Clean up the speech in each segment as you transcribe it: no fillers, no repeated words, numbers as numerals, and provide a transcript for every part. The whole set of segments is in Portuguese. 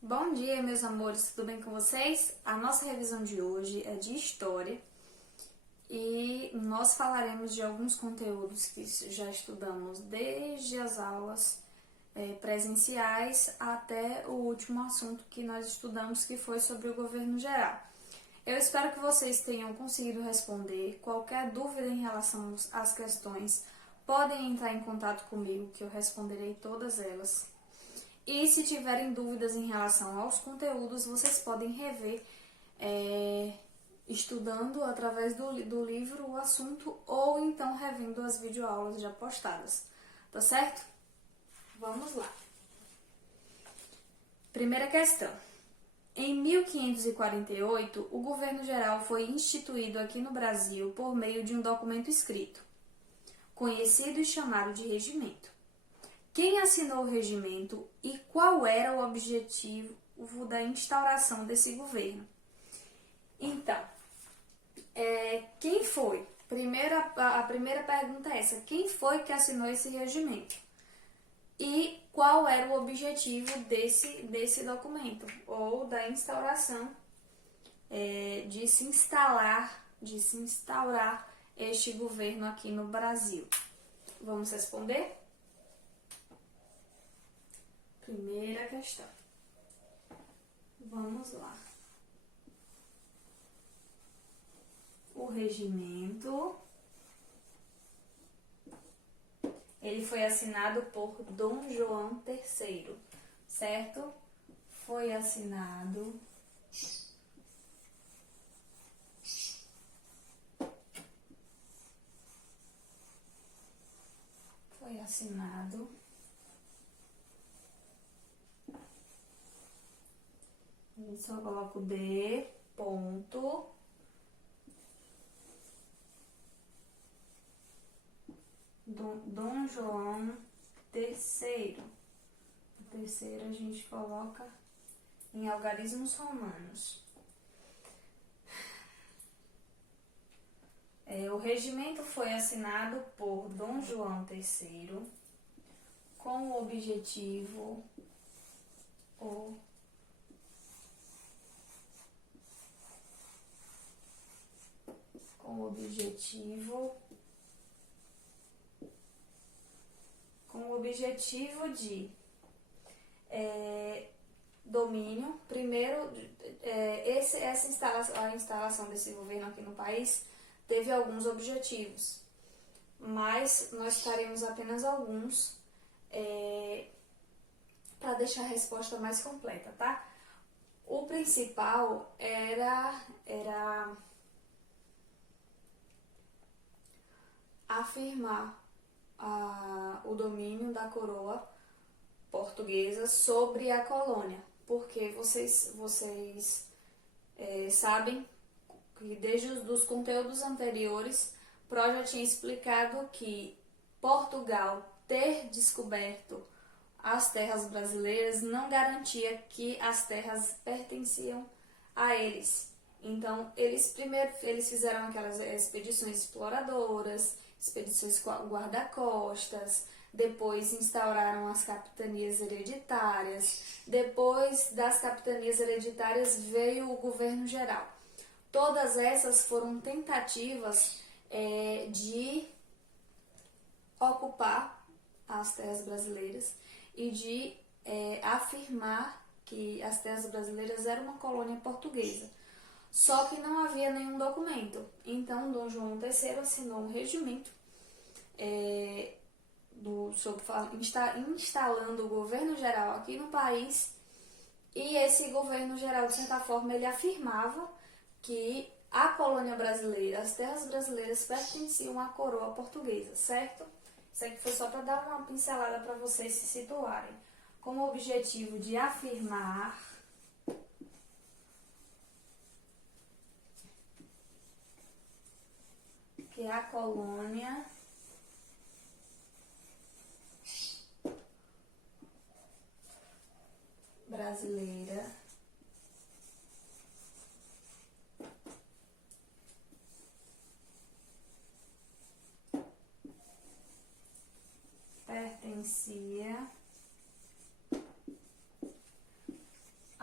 Bom dia, meus amores, tudo bem com vocês? A nossa revisão de hoje é de História e nós falaremos de alguns conteúdos que já estudamos desde as aulas presenciais até o último assunto que nós estudamos, que foi sobre o governo geral. Eu espero que vocês tenham conseguido responder. Qualquer dúvida em relação às questões, podem entrar em contato comigo que eu responderei todas elas. E se tiverem dúvidas em relação aos conteúdos, vocês podem rever estudando através do livro o assunto ou então revendo as videoaulas já postadas. Tá certo? Vamos lá. Primeira questão. Em 1548, o governo geral foi instituído aqui no Brasil por meio de um documento escrito, conhecido e chamado de regimento. Quem assinou o regimento e qual era o objetivo da instauração desse governo? Então, quem foi? A primeira pergunta é essa: quem foi que assinou esse regimento? E qual era o objetivo desse documento? Ou da instauração, de se instaurar este governo aqui no Brasil? Vamos responder? Primeira questão. Vamos lá. O regimento, ele foi assinado por Dom João III, certo? Foi assinado eu só coloco D, ponto, Dom João III. O terceiro a gente coloca em algarismos romanos. O regimento foi assinado por Dom João III com o objetivo de domínio. Primeiro, a instalação desse governo aqui no país teve alguns objetivos, mas nós citaremos apenas alguns para deixar a resposta mais completa, tá? O principal era afirmar o domínio da coroa portuguesa sobre a colônia, porque vocês sabem que desde os conteúdos anteriores, Pro já tinha explicado que Portugal ter descoberto as terras brasileiras não garantia que as terras pertenciam a eles. Então, eles fizeram aquelas expedições exploradoras, expedições guarda-costas, depois instauraram as capitanias hereditárias, depois das capitanias hereditárias veio o governo geral. Todas essas foram tentativas de ocupar as terras brasileiras e de afirmar que as terras brasileiras eram uma colônia portuguesa. Só que não havia nenhum documento. Então, Dom João III assinou um regimento instalando o governo geral aqui no país, e esse governo geral, de certa forma, ele afirmava que a colônia brasileira, as terras brasileiras pertenciam à coroa portuguesa, certo? Isso aqui foi só para dar uma pincelada para vocês se situarem. Com o objetivo de afirmar que a colônia brasileira pertencia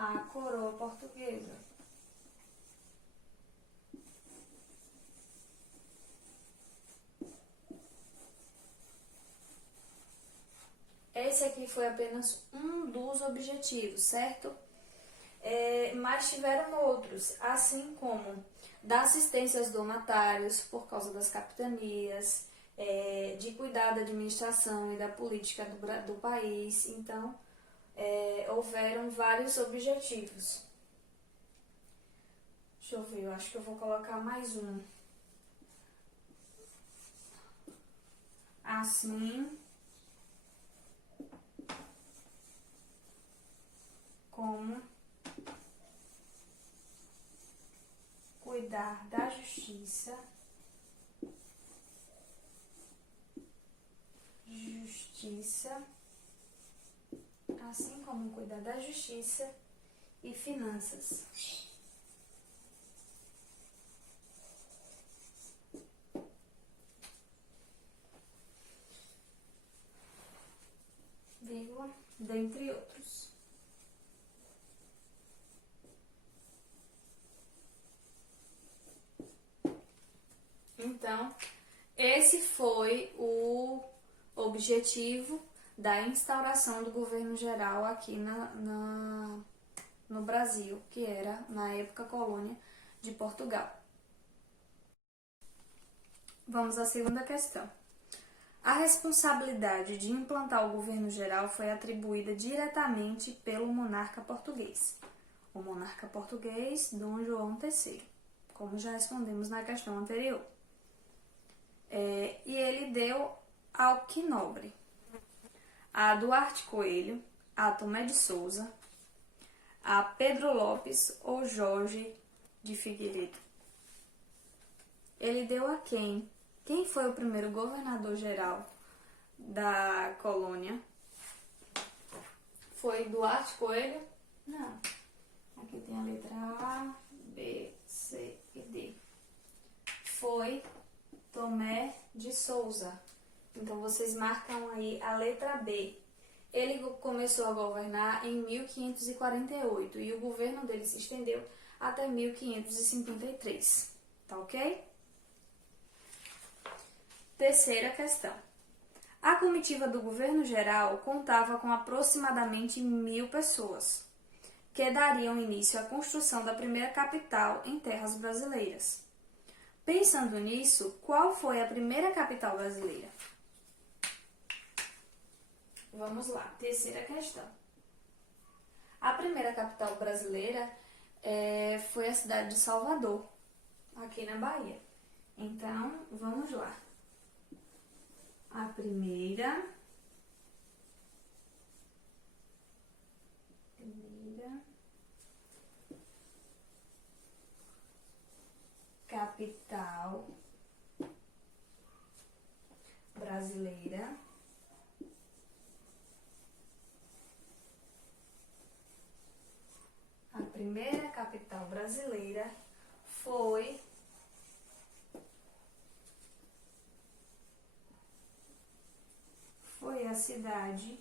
à coroa portuguesa. Esse aqui foi apenas um dos objetivos, certo? Mas tiveram outros, assim como dar assistência aos donatários por causa das capitanias, de cuidar da administração e da política do país. Então, houveram vários objetivos. Deixa eu ver, eu acho que eu vou colocar mais um. Assim como cuidar da justiça, assim como cuidar da justiça e finanças. Vírgula, dentre outros. Então, esse foi o objetivo da instauração do governo geral aqui no Brasil, que era, na época, colônia de Portugal. Vamos à segunda questão. A responsabilidade de implantar o governo geral foi atribuída diretamente pelo monarca português. O monarca português, Dom João III, como já respondemos na questão anterior. E ele deu ao Quinobre, a Duarte Coelho, a Tomé de Souza, a Pedro Lopes ou Jorge de Figueiredo. Ele deu a quem? Quem foi o primeiro governador-geral da colônia? Foi Duarte Coelho? Não. Aqui tem a letra A, B, C e D. Foi Tomé de Souza. Então, vocês marcam aí a letra B. Ele começou a governar em 1548 e o governo dele se estendeu até 1553. Tá ok? Terceira questão. A comitiva do governo geral contava com aproximadamente 1.000 pessoas, que dariam início à construção da primeira capital em terras brasileiras. Pensando nisso, qual foi a primeira capital brasileira? Vamos lá, terceira questão. A primeira capital brasileira foi a cidade de Salvador, aqui na Bahia. Então, vamos lá. A primeira capital brasileira foi a cidade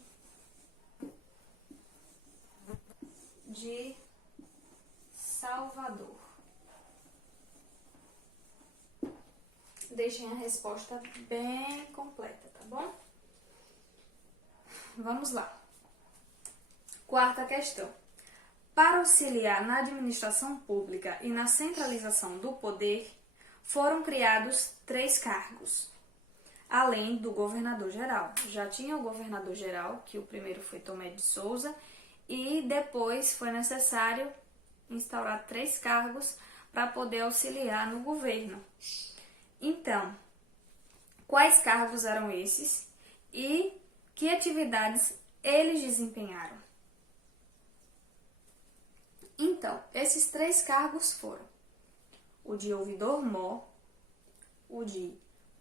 de Salvador. Deixem a resposta bem completa, tá bom? Vamos lá. Quarta questão. Para auxiliar na administração pública e na centralização do poder, foram criados 3 cargos, além do governador-geral. Já tinha o governador-geral, que o primeiro foi Tomé de Souza, e depois foi necessário instaurar 3 cargos para poder auxiliar no governo. Então, quais cargos eram esses e que atividades eles desempenharam? Então, esses 3 cargos foram o de ouvidor-mor, o de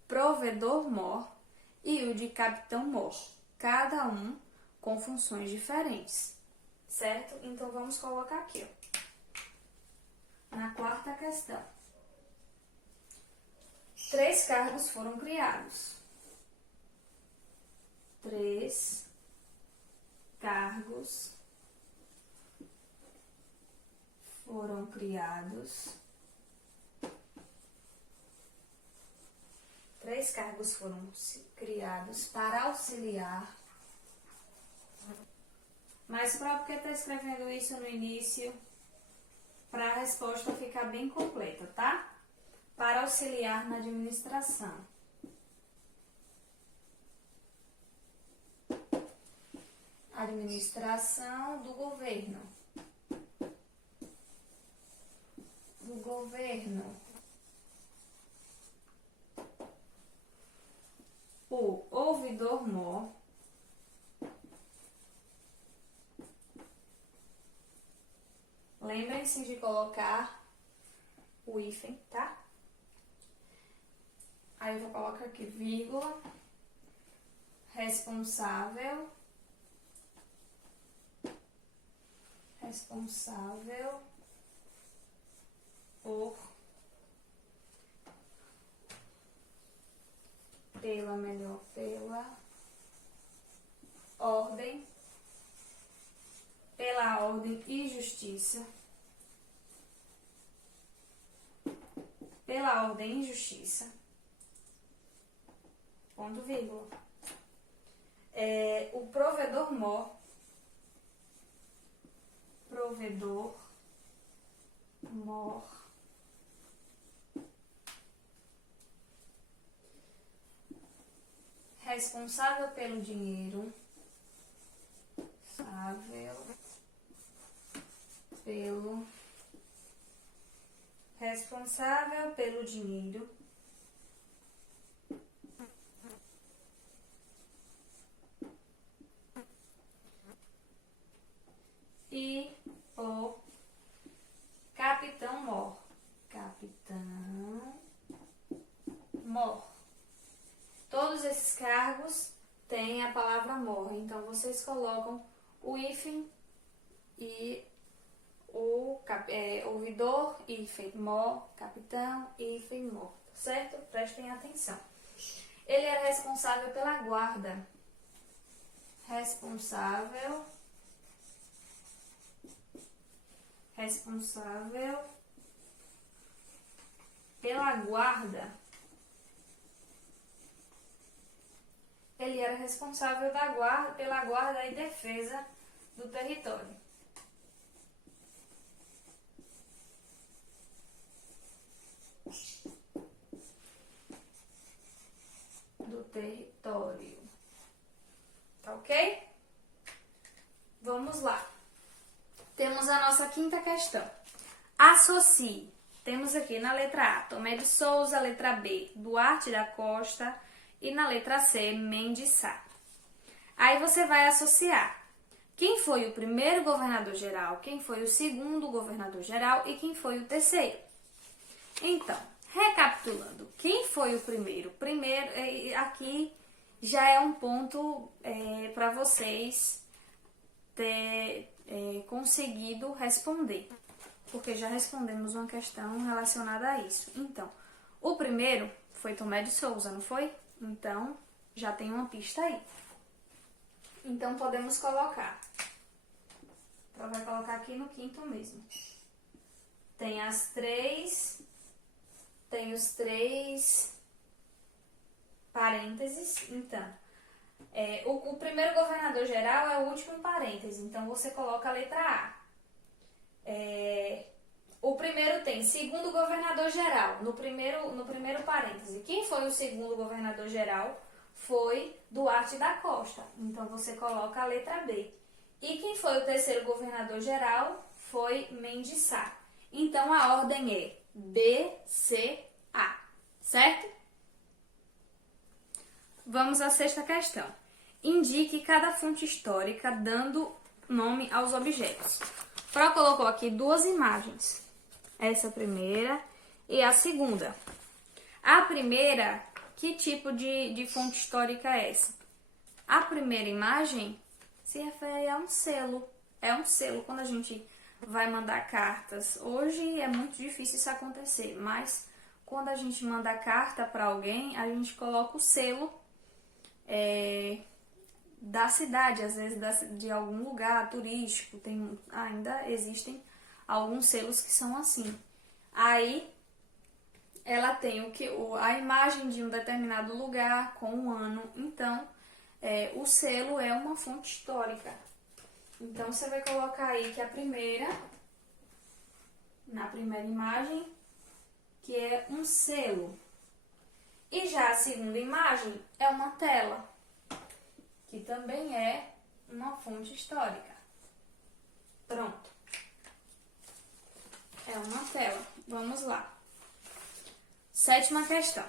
provedor-mor e o de capitão-mor, cada um com funções diferentes, certo? Então, vamos colocar aqui, ó, na quarta questão. 3 cargos foram criados. 3 cargos foram criados. 3 cargos foram criados para auxiliar. Mas para porque está escrevendo isso no início, para a resposta ficar bem completa, tá? Para auxiliar na administração. Administração do governo. O ouvidor-mor lembrem-se de colocar o hífen, tá? Aí eu vou colocar aqui vírgula, responsável por pela ordem e justiça, ponto vírgula. O provedor-mor, responsável pelo dinheiro, e o capitão-mor. Todos esses cargos têm a palavra mor, então vocês colocam o hífen e o ouvidor, hífen, mor, capitão, hífen, mor, certo? Prestem atenção. Ele era responsável pela guarda. Responsável pela guarda. Ele era responsável pela guarda e defesa do território. Tá ok? Vamos lá. Temos a nossa quinta questão. Associe. Temos aqui na letra A, Tomé de Souza, letra B, Duarte da Costa e na letra C, Mendes Sá. Aí você vai associar quem foi o primeiro governador-geral, quem foi o segundo governador-geral e quem foi o terceiro. Então, recapitulando, quem foi o primeiro? Primeiro, aqui já é um ponto para vocês ter conseguido responder, porque já respondemos uma questão relacionada a isso. Então, o primeiro foi Tomé de Souza, não foi? Então, já tem uma pista aí. Então, podemos colocar. Então, vai colocar aqui no quinto mesmo. Tem os três parênteses. Então, o primeiro governador-geral é o último parêntese. Então, você coloca a letra A. O primeiro tem segundo governador-geral, no primeiro parêntese. Quem foi o segundo governador-geral? Foi Duarte da Costa. Então, você coloca a letra B. E quem foi o terceiro governador-geral? Foi Mendes Sá. Então, a ordem é B, C, A. Certo? Vamos à sexta questão. Indique cada fonte histórica dando nome aos objetos. Pró colocou aqui 2 imagens. Essa primeira e a segunda. A primeira, que tipo de fonte histórica é essa? A primeira imagem se refere a um selo. É um selo quando a gente vai mandar cartas. Hoje é muito difícil isso acontecer, mas quando a gente manda carta para alguém, a gente coloca o selo da cidade, às vezes de algum lugar turístico. Ainda existem alguns selos que são assim. Aí ela tem a imagem de um determinado lugar com um ano. Então, o selo é uma fonte histórica. Então, você vai colocar aí que na primeira imagem, que é um selo. E já a segunda imagem é uma tela, que também é uma fonte histórica. Pronto. É uma tela. Vamos lá. 7ª questão.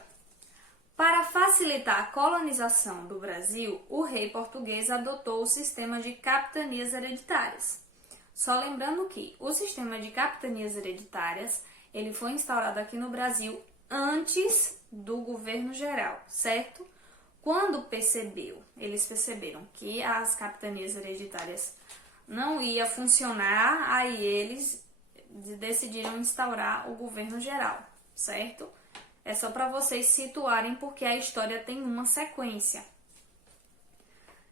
Para facilitar a colonização do Brasil, o rei português adotou o sistema de capitanias hereditárias. Só lembrando que o sistema de capitanias hereditárias, ele foi instaurado aqui no Brasil antes do governo geral, certo? Quando eles perceberam que as capitanias hereditárias não ia funcionar, aí eles decidiram instaurar o governo geral, certo? É só para vocês situarem porque a história tem uma sequência.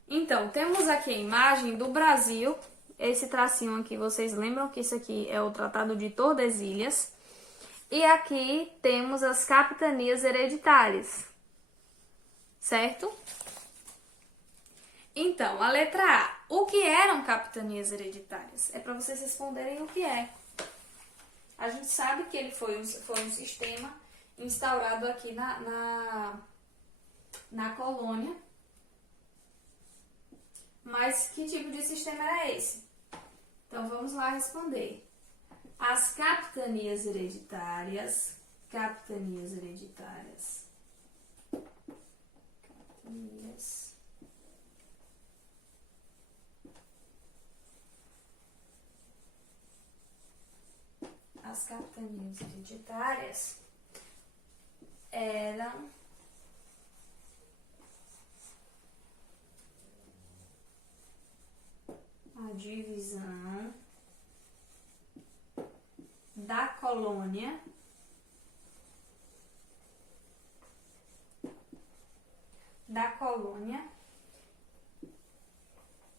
Então, temos aqui a imagem do Brasil. Esse tracinho aqui, vocês lembram que isso aqui é o Tratado de Tordesilhas. E aqui temos as capitanias hereditárias, certo? Então, a letra A. O que eram capitanias hereditárias? É para vocês responderem o que é. A gente sabe que ele foi um sistema instaurado aqui na colônia. Mas que tipo de sistema era esse? Então, vamos lá responder. As capitanias hereditárias, as capitanias hereditárias eram a divisão da colônia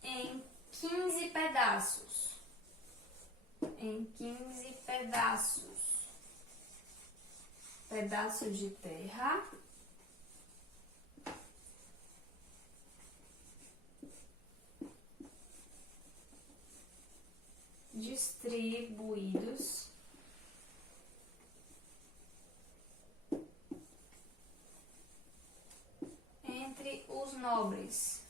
em 15 pedaços. Pedaço de terra distribuídos entre os nobres.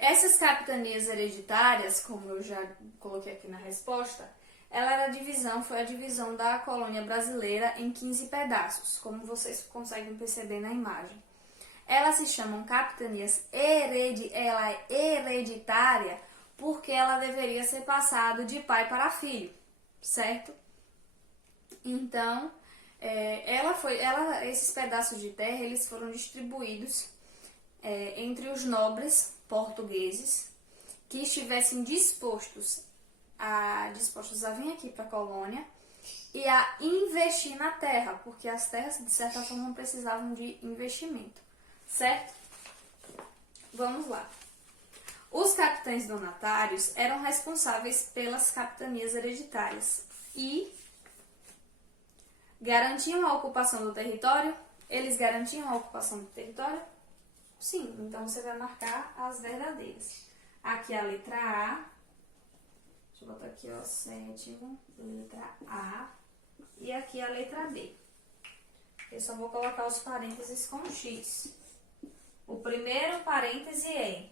Essas capitanias hereditárias, como eu já coloquei aqui na resposta, foi a divisão da colônia brasileira em 15 pedaços, como vocês conseguem perceber na imagem. Elas se chamam capitanias ela é hereditária porque ela deveria ser passada de pai para filho, certo? Então, esses pedaços de terra eles foram distribuídos entre os nobres portugueses que estivessem dispostos a vir aqui para a colônia e a investir na terra, porque as terras, de certa forma, precisavam de investimento, certo? Vamos lá. Os capitães donatários eram responsáveis pelas capitanias hereditárias e garantiam a ocupação do território? Eles garantiam a ocupação do território? Sim, então você vai marcar as verdadeiras. Aqui a letra A. Deixa eu botar aqui, ó, 7º, letra A. E aqui a letra B. Eu só vou colocar os parênteses com X. O primeiro parêntese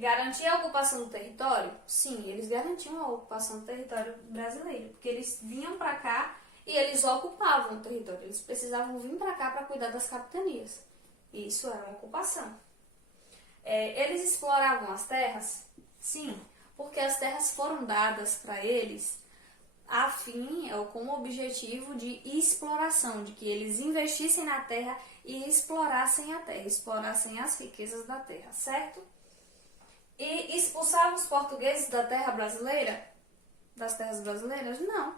garantir a ocupação do território? Sim, eles garantiam a ocupação do território brasileiro, porque eles vinham para cá e eles ocupavam o território. Eles precisavam vir para cá para cuidar das capitanias. Isso era uma ocupação. Eles exploravam as terras? Sim, porque as terras foram dadas para eles com o objetivo de exploração, de que eles investissem na terra e explorassem a terra, explorassem as riquezas da terra, certo? E expulsavam os portugueses das terras brasileiras? Não,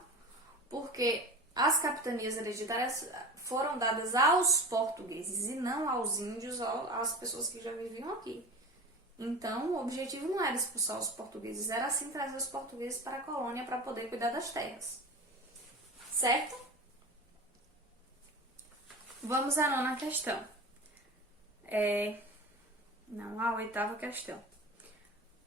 porque as capitanias hereditárias foram dadas aos portugueses e não aos índios, às pessoas que já viviam aqui. Então, o objetivo não era expulsar os portugueses, era sim trazer os portugueses para a colônia para poder cuidar das terras. Certo? Vamos à nona questão. A oitava questão.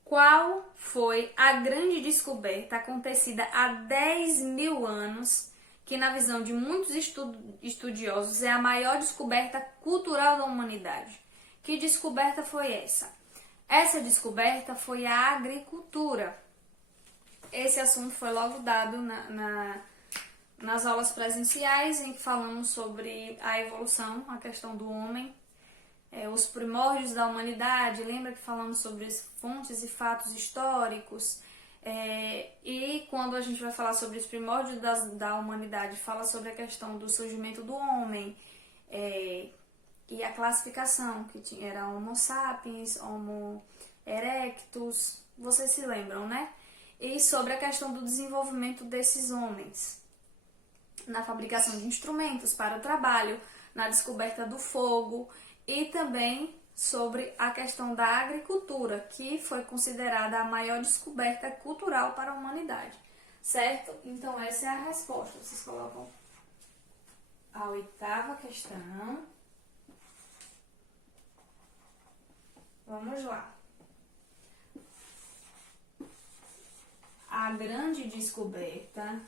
Qual foi a grande descoberta acontecida há 10.000 anos, que na visão de muitos estudiosos é a maior descoberta cultural da humanidade? Que descoberta foi essa? Essa descoberta foi a agricultura. Esse assunto foi logo dado nas aulas presenciais, em que falamos sobre a evolução, a questão do homem, os primórdios da humanidade. Lembra que falamos sobre fontes e fatos históricos? E quando a gente vai falar sobre os primórdios da humanidade, fala sobre a questão do surgimento do homem, e a classificação, que era Homo sapiens, Homo erectus, vocês se lembram, né? E sobre a questão do desenvolvimento desses homens, na fabricação de instrumentos para o trabalho, na descoberta do fogo e também sobre a questão da agricultura, que foi considerada a maior descoberta cultural para a humanidade, certo? Então essa é a resposta. Vocês colocam a oitava questão. Vamos lá. A grande descoberta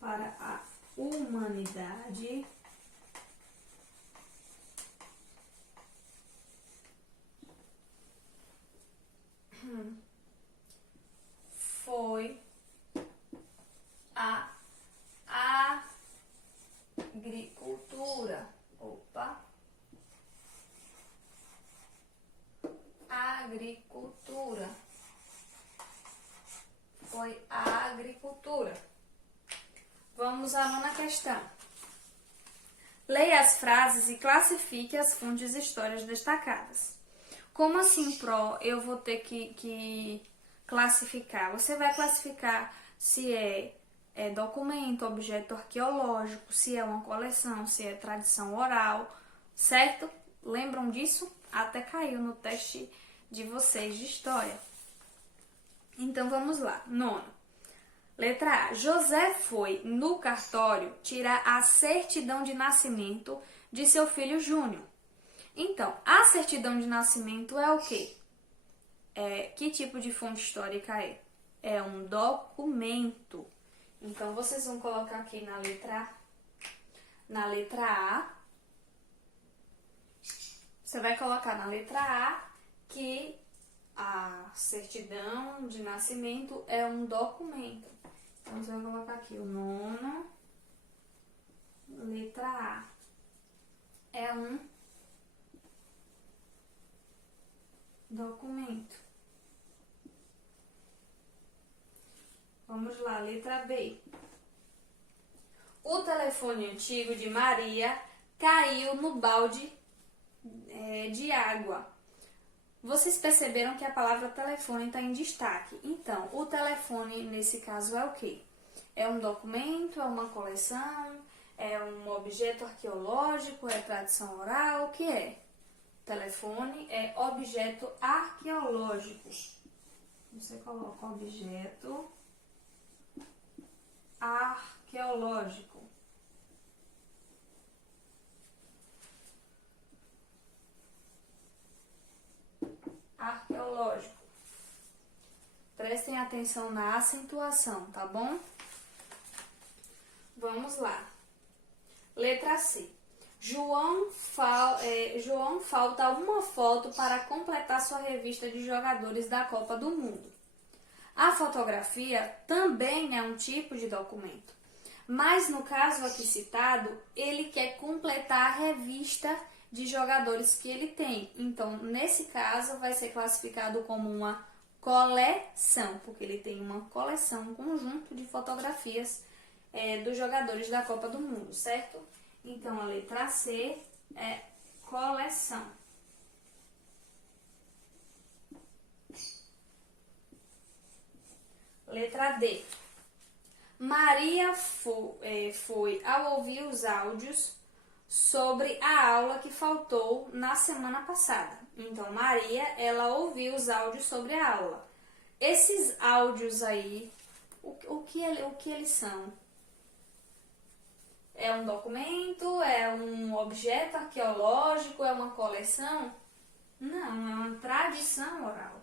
para a humanidade foi a agricultura. Agricultura. Foi a agricultura. Vamos à nona questão. Leia as frases e classifique as fontes e histórias destacadas. Como assim, eu vou ter que classificar? Você vai classificar se é documento, objeto arqueológico, se é uma coleção, se é tradição oral, certo? Lembram disso? Até caiu no teste de vocês de história. Então vamos lá. Nono. Letra A. José foi no cartório tirar a certidão de nascimento de seu filho Júnior. Então, a certidão de nascimento é o quê? Que tipo de fonte histórica é? É um documento. Então, vocês vão colocar aqui na letra A. Você vai colocar na letra A que a certidão de nascimento é um documento. Então, você vai colocar aqui o nono, letra A. É um documento. Vamos lá, letra B. O telefone antigo de Maria caiu no balde de água. Vocês perceberam que a palavra telefone está em destaque. Então, o telefone, nesse caso, é o quê? É um documento, é uma coleção, é um objeto arqueológico, é tradição oral, o que é? Telefone é objeto arqueológico. Você coloca objeto arqueológico. Arqueológico. Prestem atenção na acentuação, tá bom? Vamos lá. Letra C. João falta uma foto para completar sua revista de jogadores da Copa do Mundo. A fotografia também é um tipo de documento, mas no caso aqui citado, ele quer completar a revista de jogadores que ele tem. Então, nesse caso, vai ser classificado como uma coleção, porque ele tem uma coleção, um conjunto de fotografias dos jogadores da Copa do Mundo, certo? Então, a letra C é coleção. letra D. Maria foi ao ouvir os áudios sobre a aula que faltou na semana passada. Então, Maria, ela ouviu os áudios sobre a aula. Esses áudios aí, o que eles são? É um documento? É um objeto arqueológico? É uma coleção? Não, é uma tradição oral.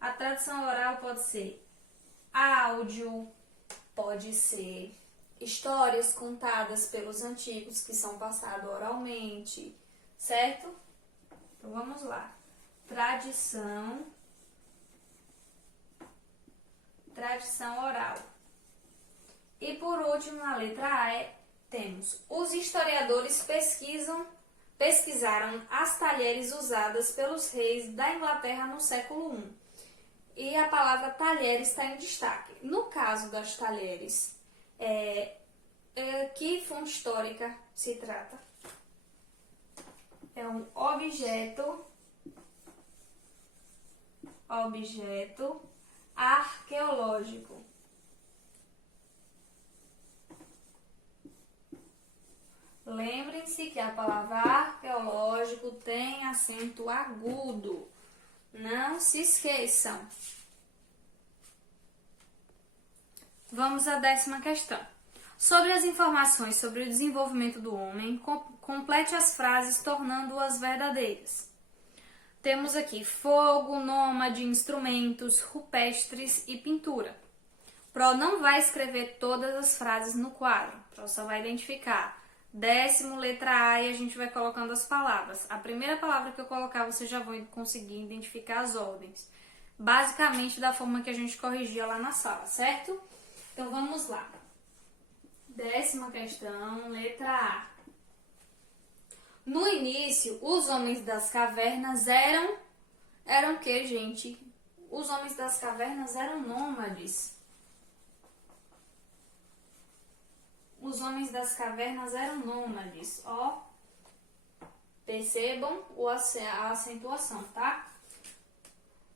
A tradição oral pode ser áudio, pode ser histórias contadas pelos antigos que são passadas oralmente, certo? Então vamos lá. Tradição oral. E por último, na letra A, temos os historiadores pesquisaram as talheres usadas pelos reis da Inglaterra no século I. E a palavra talher está em destaque. No caso das talheres, que fonte histórica se trata? É um objeto arqueológico. Lembrem-se que a palavra arqueológico tem acento agudo. Não se esqueçam. Vamos à 10ª questão. Sobre as informações sobre o desenvolvimento do homem, complete as frases tornando-as verdadeiras. Temos aqui fogo, nômade, instrumentos, rupestres e pintura. Pro não vai escrever todas as frases no quadro. Pro só vai identificar. 10º, letra A, e a gente vai colocando as palavras. A primeira palavra que eu colocar, vocês já vão conseguir identificar as ordens. Basicamente da forma que a gente corrigia lá na sala, certo? Então vamos lá. 10ª questão, letra A. No início, os homens das cavernas eram o que, gente? Os homens das cavernas eram nômades. Os homens das cavernas eram nômades, ó. Percebam a acentuação, tá?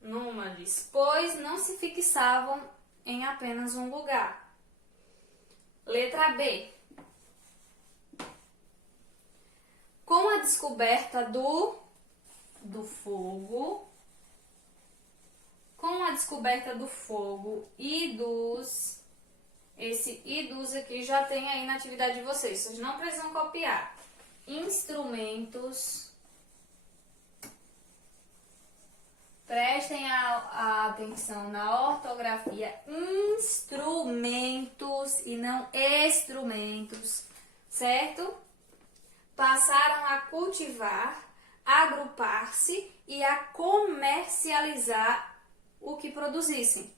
Nômades, pois não se fixavam em apenas um lugar. Letra B. Com a descoberta do fogo, e dos... Esse e dos aqui já tem aí na atividade de vocês. Vocês não precisam copiar. Instrumentos. Prestem a atenção na ortografia. Instrumentos e não instrumentos. Certo? Passaram a cultivar, agrupar-se e a comercializar o que produzissem.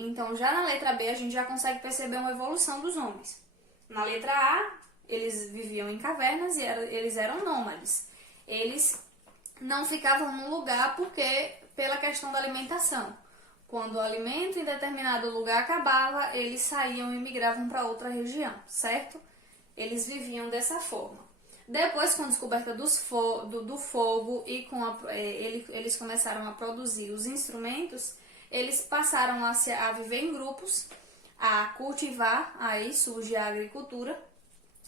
Então, já na letra B, a gente já consegue perceber uma evolução dos homens. Na letra A, eles viviam em cavernas e eles eram nômades. Eles não ficavam num lugar pela questão da alimentação. Quando o alimento em determinado lugar acabava, eles saíam e migravam para outra região, certo? Eles viviam dessa forma. Depois, com a descoberta do fogo e eles começaram a produzir os instrumentos, eles passaram a viver em grupos, a cultivar, aí surge a agricultura,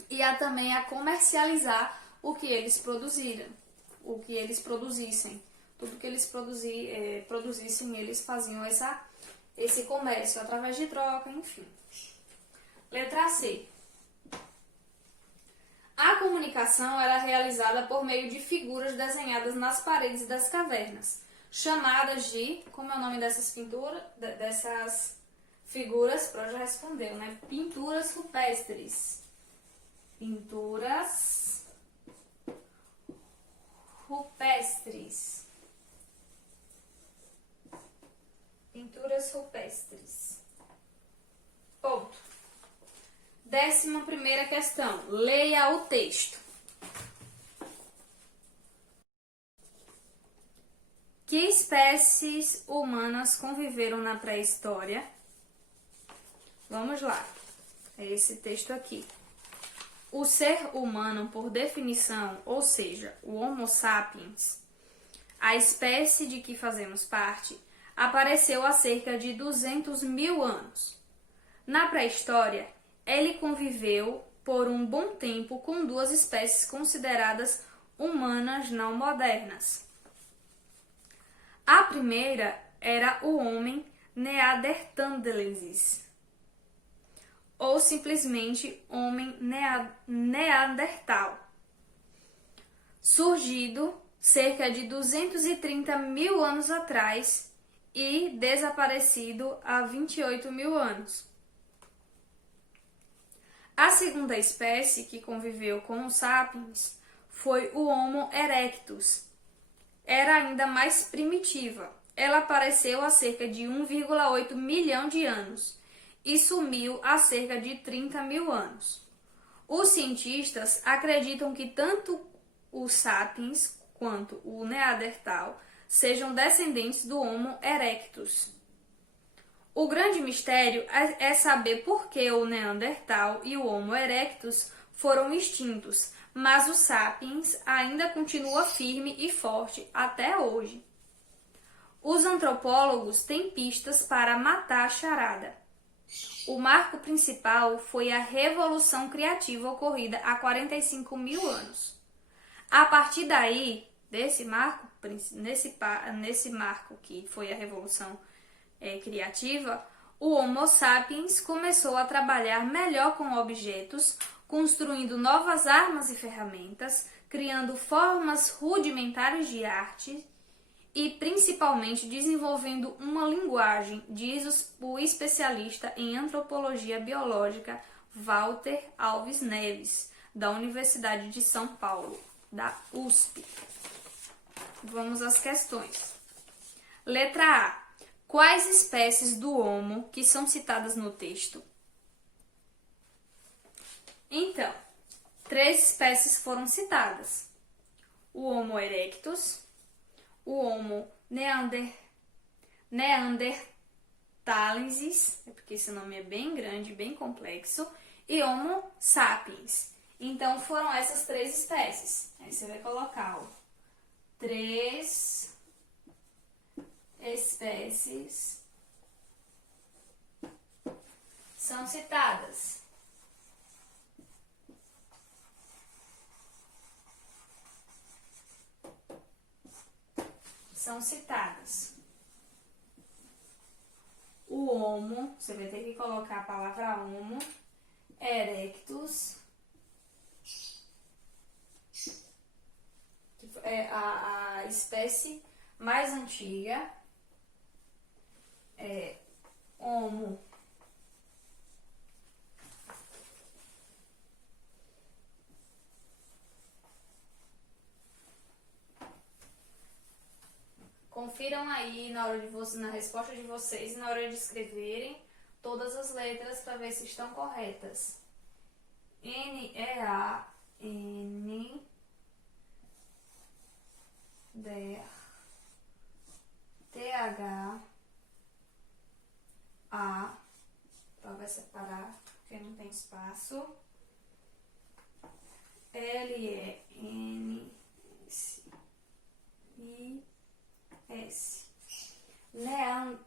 e também a comercializar o que eles produziram, o que eles produzissem. Tudo que eles produzissem, eles faziam esse comércio através de troca, enfim. Letra C. A comunicação era realizada por meio de figuras desenhadas nas paredes das cavernas, chamadas de... Como é o nome dessas pinturas? Dessas figuras? Pro já respondeu, né? Pinturas rupestres. Pinturas rupestres. Pinturas rupestres. Ponto. 11ª questão. Leia o texto. Que espécies humanas conviveram na pré-história? Vamos lá. É esse texto aqui. O ser humano, por definição, ou seja, o Homo sapiens, a espécie de que fazemos parte, apareceu há cerca de 200 mil anos. Na pré-história, ele conviveu por um bom tempo com duas espécies consideradas humanas não modernas. A primeira era o homem neanderthalensis, ou simplesmente homem neandertal, surgido cerca de 230 mil anos atrás e desaparecido há 28 mil anos. A segunda espécie que conviveu com os sapiens foi o Homo erectus. Era ainda mais primitiva. Ela apareceu há cerca de 1,8 milhão de anos e sumiu há cerca de 30 mil anos. Os cientistas acreditam que tanto os sapiens quanto o Neandertal sejam descendentes do Homo erectus. O grande mistério é saber por que o Neandertal e o Homo erectus foram extintos, mas o Sapiens ainda continua firme e forte até hoje. Os antropólogos têm pistas para matar a charada. O marco principal foi a Revolução Criativa ocorrida há 45 mil anos. A partir daí, nesse marco que foi a Revolução Criativa, o Homo sapiens começou a trabalhar melhor com objetos, construindo novas armas e ferramentas, criando formas rudimentares de arte e principalmente desenvolvendo uma linguagem, diz o especialista em antropologia biológica Walter Alves Neves, da Universidade de São Paulo, da USP. Vamos às questões. Letra A. Quais espécies do Homo que são citadas no texto? Então, 3 espécies foram citadas: o Homo erectus, o Homo neanderthalensis, porque esse nome é bem grande, bem complexo, e Homo sapiens. Então, foram essas 3 espécies. Aí você vai colocar 3 espécies são citadas. O Homo, você vai ter que colocar a palavra Homo erectus, que é a espécie mais antiga. Homo Confiram aí na hora de na resposta de vocês, na hora de escreverem todas as letras para ver se estão corretas. N-E-A-N D T-H-A, vai separar porque não tem espaço. L-E-N-S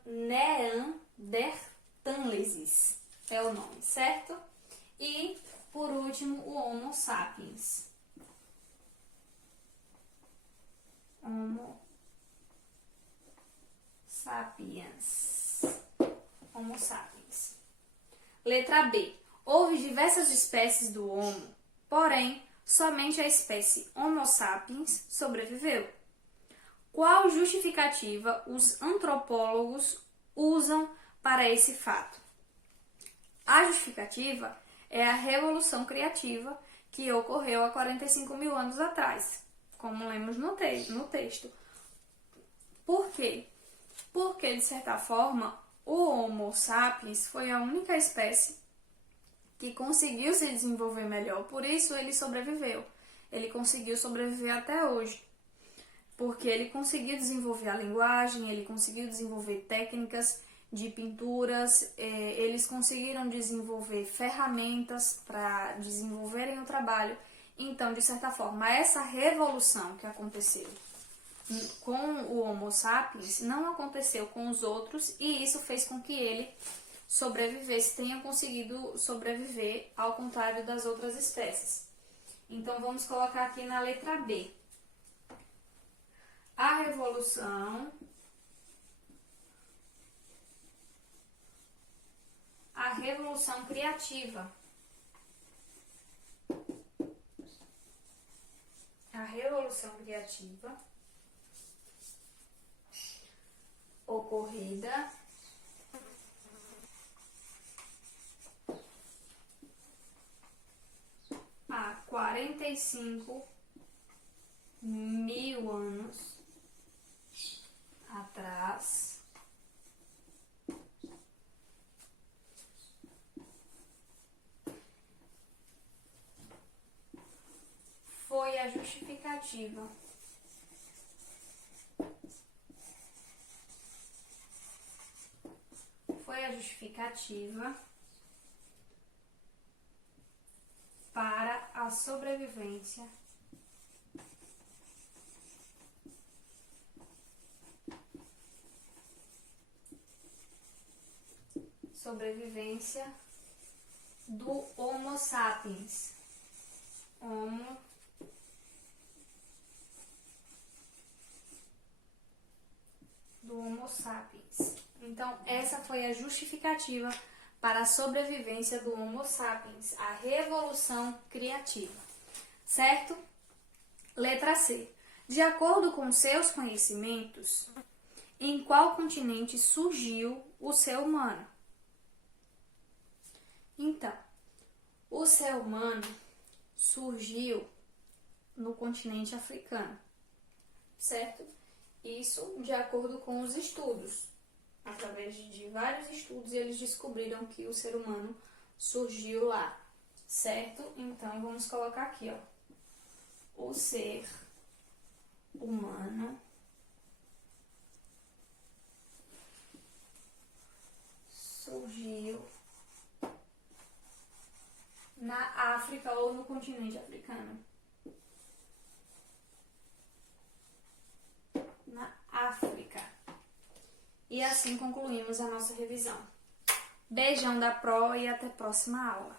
Neanderthalensis é o nome, certo? E, por último, o Homo sapiens. Homo sapiens. Letra B. Houve diversas espécies do Homo, porém, somente a espécie Homo sapiens sobreviveu. Qual justificativa os antropólogos usam para esse fato? A justificativa é a Revolução Criativa que ocorreu há 45 mil anos atrás, como lemos no texto. Por quê? Porque, de certa forma, o Homo sapiens foi a única espécie que conseguiu se desenvolver melhor, por isso ele sobreviveu. Ele conseguiu sobreviver até hoje, porque ele conseguiu desenvolver a linguagem, ele conseguiu desenvolver técnicas de pinturas, eles conseguiram desenvolver ferramentas para desenvolverem o trabalho. Então, de certa forma, essa revolução que aconteceu com o Homo sapiens não aconteceu com os outros e isso fez com que ele sobrevivesse, tenha conseguido sobreviver ao contrário das outras espécies. Então vamos colocar aqui na letra B. A revolução criativa. A revolução criativa ocorrida há 45 mil anos atrás foi a justificativa para a sobrevivência do Homo sapiens. Homo sapiens. Então, essa foi a justificativa para a sobrevivência do Homo sapiens, a revolução criativa. Certo? Letra C. De acordo com seus conhecimentos, em qual continente surgiu o ser humano? Então, o ser humano surgiu no continente africano, certo? Isso de acordo com os estudos. Através de vários estudos, eles descobriram que o ser humano surgiu lá, certo? Então, vamos colocar aqui, ó. O ser humano surgiu na África ou no continente africano. Na África. E assim concluímos a nossa revisão. Beijão da Pro e até a próxima aula.